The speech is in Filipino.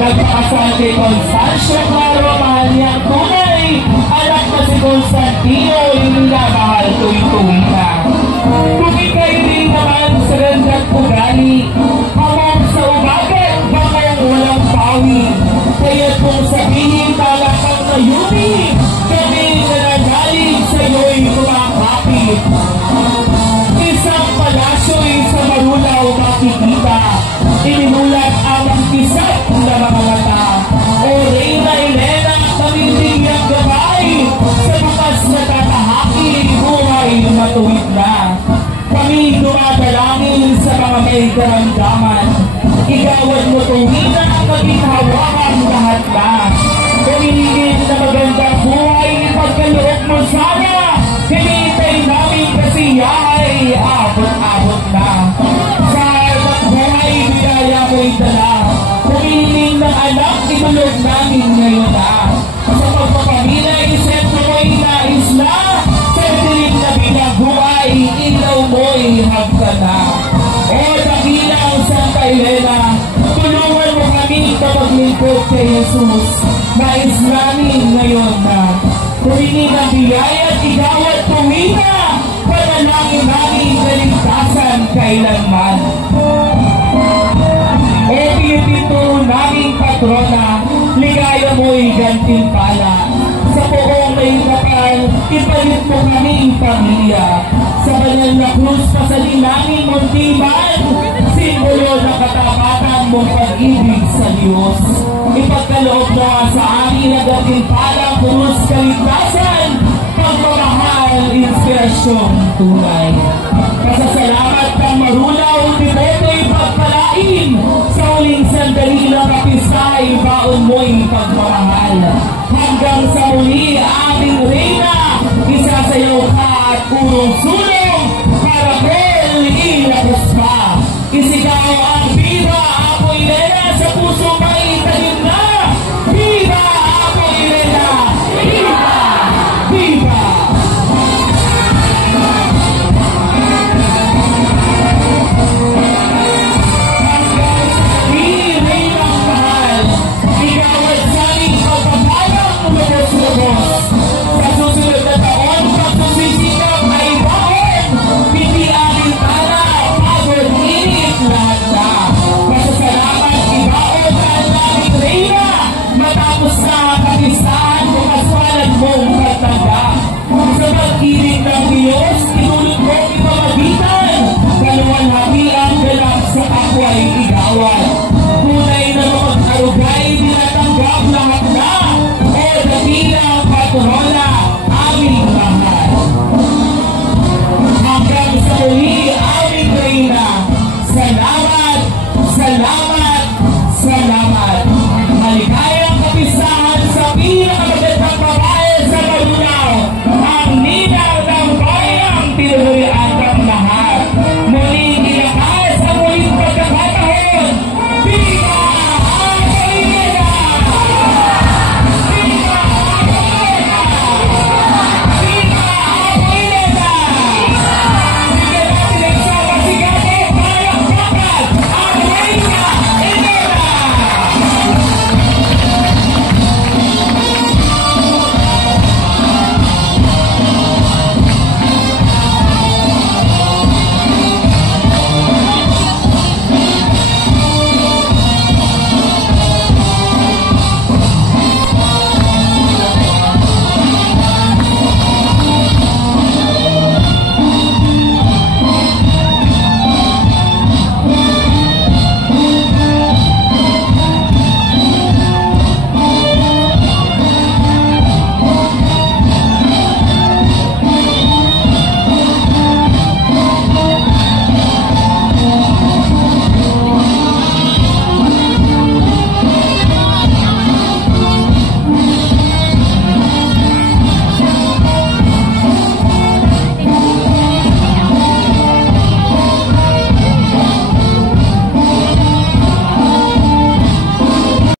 Nagpakasal kay Constancio Claro, mahal niyang tunay. Anak na si Constantino, hindi na mahal tuwi-tuwi na. Kung ika'y rin naman sa landag ugali, hamang sa umagat, bakang walang pawi. Kaya kung sabihin talakang na yuni, kami na nagaling sa'yo'y kumakapit. Isang palasyo'y sa marulaw makikita, ininulat ang kisat na mga mata. O Reyna Elena, kamilig ng gabay, sa bukas na tatahaki, buhay matuwid na. Kami dumadalangin sa mga may karamdaman, igawad mo tuwina, kaginhawakan lahat na. Kumilingin na magandang buhay, ipagkaloob mo sana, hinintay namin kasi ay abot-abot na. Sa buhay, biyaya mo'y dala. Kumiling ng anak, itulog namin ngayon na. Sa pagpapamilay, sentro mo'y nais na. Sa dilim na binabuhay, ilaw mo'y hagka na. O dakilang Santa Elena, tulungan mo kami kapaglingkod kay Jesus. Nais namin ngayon na. Kumiling ng biyaya at igawat tuwina, panalangin namin kaligtasan kailanman. O pinipito naming patrona, ligaya mo'y gantimpala. Sa buong may kapal, ipalit mo kaming pamilya. Sa banal na krus, pasalin namin muntiman, simbolo na katapatan mong pag-ibig sa Diyos. Ipagkaloob mo sa amin ang gantimpala, krus kaligtasan, pagmamahal, inspirasyon, tunay. Pasasalamat kang marulaw, tibeto'y pagpalain. Sa uling sandali ng kapistahay, baon mo'y pagmamahal. Hanggang sa muli, aming Reyna, isasayaw ka at urong sulong,